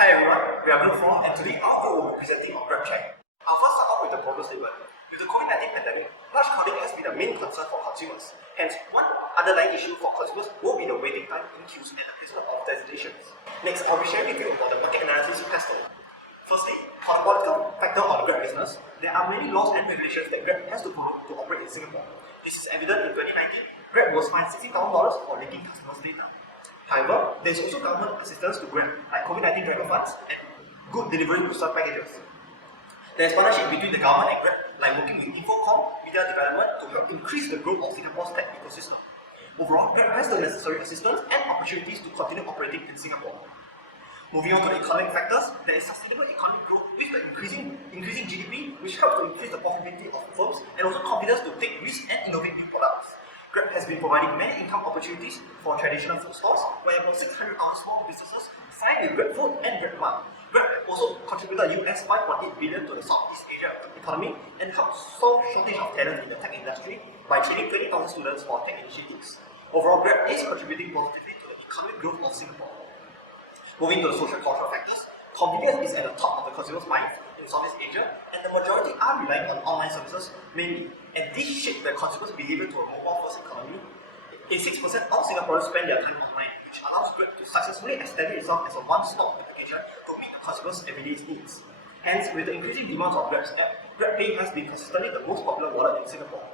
Hi everyone, we are Group 4 and today our group will be presenting on Grab Check. I'll first start off with the problem statement. With the COVID-19 pandemic, large crowding has been the main concern for consumers. Hence, one underlying issue for consumers will be the waiting time in queues and the placement of designations. Next, I'll be sharing with you about the market analysis test. Firstly, on the political factor on Grab business, there are many laws and regulations that Grab has to follow to operate in Singapore. This is evident in 2019, Grab was fined $16,000 for leaking customers' data. However, there is also government assistance to Grab, like COVID-19 driver funds and good delivery booster packages. There is partnership between the government and Grab, like working with Infocom, media development to help increase the growth of Singapore's tech ecosystem. Overall, Grab has the necessary assistance and opportunities to continue operating in Singapore. Moving on to the economic factors, there is sustainable economic growth with the increasing GDP, which helps to increase the profitability of firms and also confidence to take risks and innovate new products. Grab has been providing many income opportunities for traditional food stores, where about 600 small businesses signed with Grab Food and GrabMart. Grab also contributed US $5.8 billion to the Southeast Asia economy and helped solve shortage of talent in the tech industry by training 20,000 students for tech initiatives. Overall, Grab is contributing positively to the economic growth of Singapore. Moving to the social cultural factors, convenience is at the top of the consumer's mind in Southeast Asia, and the majority are relying on online services mainly, and this shapes the consumer's behavior to a mobile-first economy. 86% of Singaporeans spend their time online, which allows Grab to successfully establish itself as a one-stop application to meet the consumer's everyday needs. Hence, with the increasing demands of Grab's app, GrabPay has been consistently the most popular wallet in Singapore.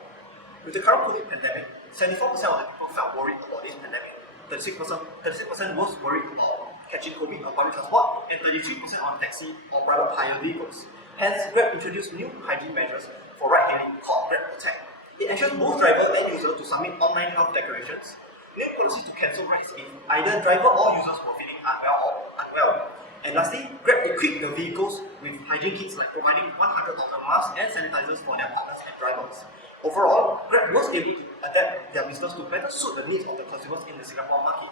With the current COVID pandemic, 74% of the people felt worried about this pandemic. 36% was worried about catching COVID on public transport, and 33% on taxi or private hire vehicles. Hence, Grab introduced new hygiene measures for ride-hailing called Grab Protect. It ensures both driver and user to submit online health declarations, new policies to cancel rides if either driver or users were feeling unwell. And lastly, Grab equipped the vehicles with hygiene kits like providing 100,000 masks and sanitizers for their partners and drivers. Overall, Grab was able to adapt their business to better suit the needs of the consumers in the Singapore market.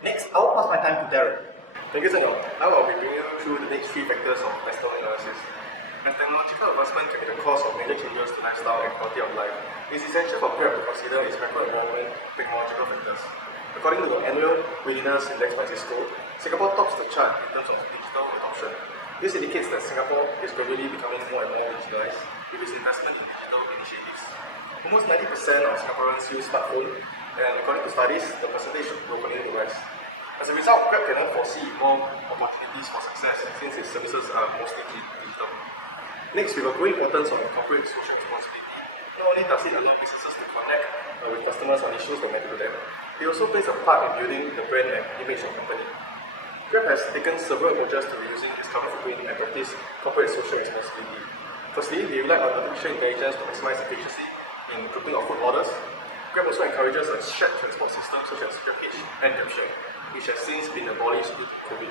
Next, I will pass my time to Darren. Thank you, Senor. Now I'll be bringing you through the next three factors of test analysis. As technological advancement can be the cause of major changes to lifestyle and quality of life, it is essential for Grab to consider its macro-environment technological factors. According to the annual readiness index by Cisco, Singapore tops the chart in terms of digital adoption. This indicates that Singapore is gradually becoming more and more digitalized with its investment in digital initiatives. Almost 90% of Singaporeans use smartphones, and according to studies, the percentage will continue to rise. As a result, Grab cannot foresee more opportunities for success since its services are mostly digital. Next, with a growing importance of corporate social responsibility, not only does it allow businesses to connect with customers on issues that matter to them, it also plays a part in building the brand and image of the company. Grab has taken several approaches to reducing its carbon footprint and practice corporate social responsibility. Firstly, we rely on artificial intelligence to maximize efficiency in grouping of food orders. Grab also encourages a shared transport system such as GrabHitch and GrabShare, which has since been abolished due to COVID.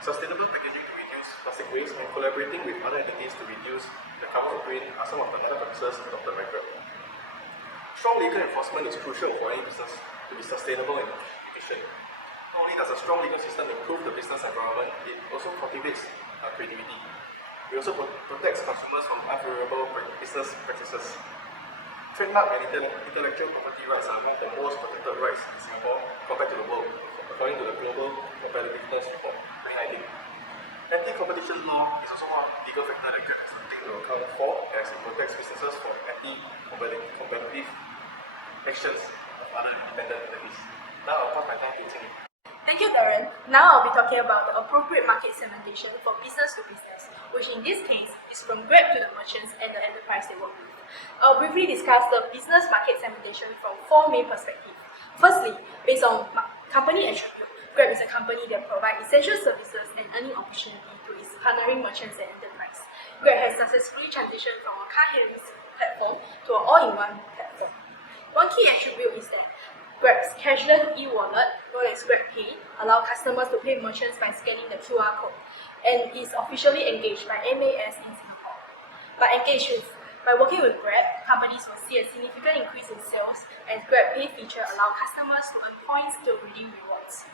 Sustainable packaging to reduce plastic waste and collaborating with other entities to reduce the carbon footprint are some of the other practices adopted by Grab. Strong legal enforcement is crucial for any business to be sustainable and efficient. Not only does a strong legal system improve the business environment, it also cultivates creativity. It also protects consumers from unfavorable business practices. Trademark and intellectual property rights are among the most protected rights in Singapore compared to the world, according to the Global Competitiveness Report 2019. Anti-competition law is also one legal factor that Grab has to take into account for, as it protects businesses from anti-competitive actions of other independent entities. Now I'll pass my time to Ting. Thank you, Darren. Now I'll be talking about the appropriate market segmentation for business to business, which in this case is from Grab to the merchants and the enterprise they work with. I'll briefly discuss the business market segmentation from four main perspectives. Firstly, based on company attribute, Grab is a company that provides essential services and earning opportunity to its partnering merchants and enterprise. Grab has successfully transitioned from a car-hailing platform to an all-in-one platform. One key attribute is that Grab's cashless e-wallet, known as GrabPay, allow customers to pay merchants by scanning the QR code, and is officially engaged by MAS in Singapore. By working with Grab, companies will see a significant increase in sales, as GrabPay feature allow customers to earn points to redeem rewards.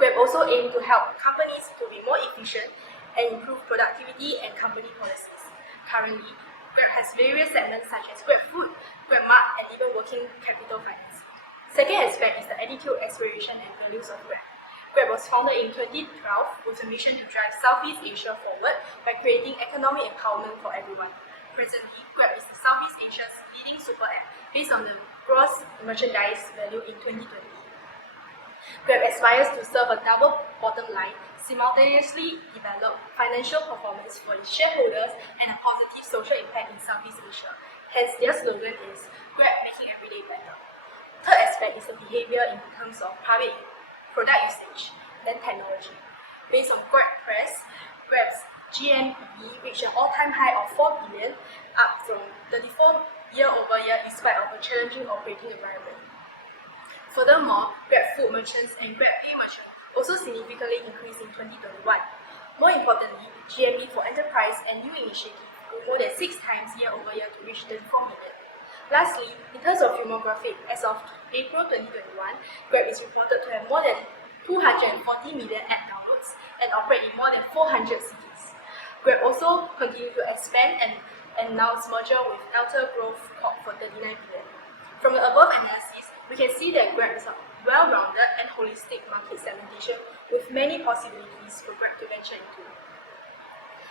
Grab also aims to help companies to be more efficient and improve productivity and company policies. Currently, Grab has various segments such as Grab Food, GrabMart, and even working capital finance. Second aspect is the attitude, aspiration, and values of Grab. Grab Grab was founded in 2012 with a mission to drive Southeast Asia forward by creating economic empowerment for everyone. Presently, Grab is Southeast Asia's leading super app based on the gross merchandise value in 2020. Grab aspires to serve a double bottom line, simultaneously develop financial performance for its shareholders and a positive social impact in Southeast Asia. Hence, their slogan is Grab making every day better. Third aspect is the behavior in terms of public product usage, then technology. Based on Grab Press, Grab's GMV reached an all-time high of 4 billion, up from 34 year-over-year in spite of a challenging operating environment. Furthermore, Grab Food merchants and Grab Pay merchants also significantly increased in 2021. More importantly, GMV for enterprise and new initiatives grew more than 6 times year-over-year to reach 34 million. Lastly, in terms of demographic, as of April 2021, Grab is reported to have more than 240 million app downloads and operate in more than 400 cities. Grab also continued to expand and announce merger with Alter Growth Corp for 39 billion. From the above analysis, we can see that Grab is a well-rounded and holistic market segmentation with many possibilities for Grab to venture into.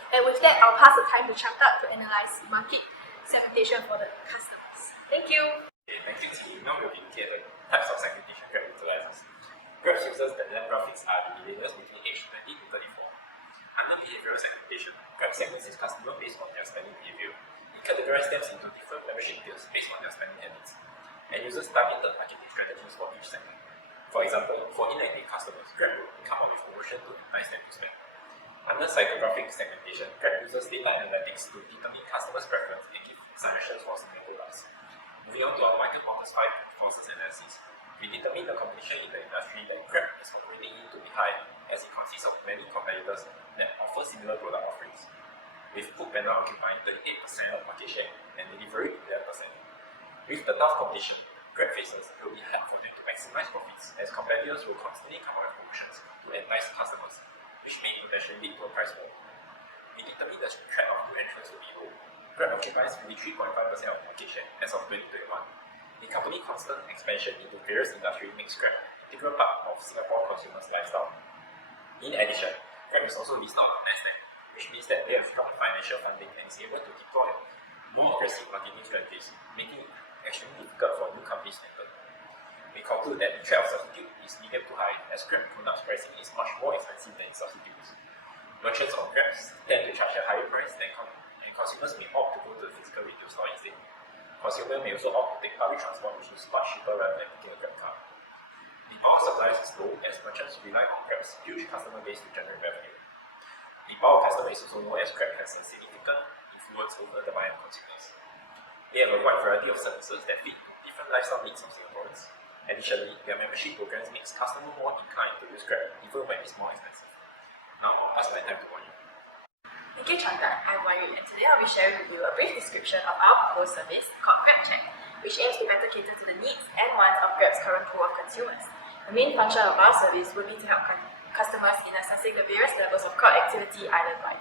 And with that, I'll pass the time to Chantak to analyze market segmentation for the customers. Thank you. Okay, thank you, team. Now we'll be looking at the types of segmentation Grab utilizes. Grab uses the demographics are the millennials between age 20 to 34. Under behavioral segmentation, Grab segments its customer based on their spending behavior. It categorizes them into different membership tiers based on their spending habits, and uses targeted marketing strategies for each segment. For example, for inactive customers, Grab will come up with promotion to entice them to spend. Under psychographic segmentation, Grab uses data analytics to determine customers' preference and give suggestions for single products. Moving on to our Michael Porter's 5 forces analysis, we determine the competition in the industry that Grab is operating in to be high, as it consists of many competitors that offer similar product offerings, with Foodpanda occupying 38% of market share and delivery 11%. With the tough competition Grab faces, it will be hard for them to maximize profits, as competitors will constantly come up with promotions to entice customers, which may potentially lead to a price war. We determine the threat of new entrants to be low. Grab occupies 53.5% of market share as of 2021. The company's constant expansion into various industries makes Grab an integral part of Singapore consumers' lifestyle. In addition, Grab is also listed on Nasdaq, which means that they have strong financial funding and is able to deploy more aggressive marketing strategies, making it extremely difficult for new companies to enter. We conclude that the threat of substitute is medium to high, as Grab products pricing is much more expensive than its substitutes. Merchants on Grab tend to charge a higher price than consumers may opt to go to the physical retail store instead. Consumers may also opt to take public transport, which is much cheaper rather than taking a Grab car. The power supply is low, as merchants rely on Grab's huge customer base to generate revenue. The power customer is also known as Grab has a significant influence over the mind of consumers. They have a wide variety of services that fit different lifestyle needs of Singaporeans. Additionally, their membership programs makes customers more inclined to use Grab even when it's more expensive. Now I'll pass my time to Bonnie. Thank you, Chantak. I'm Wari, and today I'll be sharing with you a brief description of our proposed service called GrabCheck, which aims to better cater to the needs and wants of Grab's current pool of consumers. The main function of our service will be to help customers in assessing the various levels of crowd activity island-wide.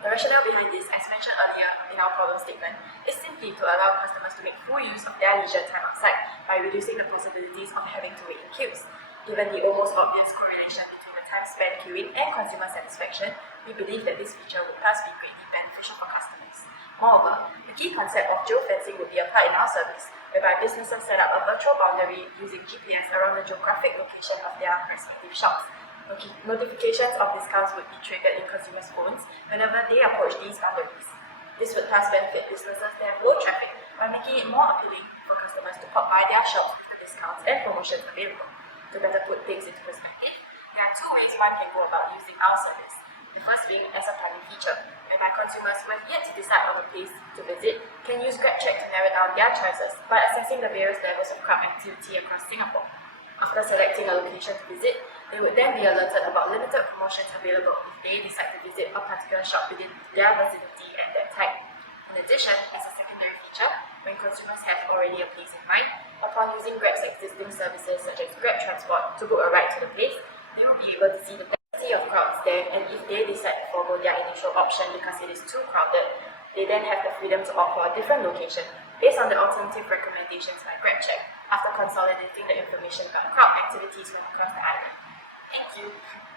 The rationale behind this, as mentioned earlier in our problem statement, is simply to allow customers to make full use of their leisure time outside by reducing the possibilities of having to wait in queues. Given the almost obvious correlation between the time spent queuing and consumer satisfaction, we believe that this feature would thus be greatly beneficial for customers. Moreover, the key concept of geofencing would be applied in our service, whereby businesses set up a virtual boundary using GPS around the geographic location of their respective shops. Notifications of discounts would be triggered in consumers' phones whenever they approach these boundaries. This would thus benefit businesses that have low traffic by making it more appealing for customers to pop by their shops with the discounts and promotions available. To better put things into perspective, there are 2 ways one can go about using our service. The first being as a planning feature, whereby consumers who have yet to decide on a place to visit can use GrabCheck to narrow down their choices by assessing the various levels of crowd activity across Singapore. After selecting a location to visit, they would then be alerted about limited promotions available if they decide to visit a particular shop within their vicinity at that time. In addition, as a secondary feature, when consumers have already a place in mind, upon using Grab's existing services such as Grab Transport to book a ride to the place, they will be able to see the density of crowds there, and if they decide to forgo their initial option because it is too crowded, they then have the freedom to opt for a different location based on the alternative recommendations by GrabCheck after consolidating the information about crowd activities from across the island. Thank you.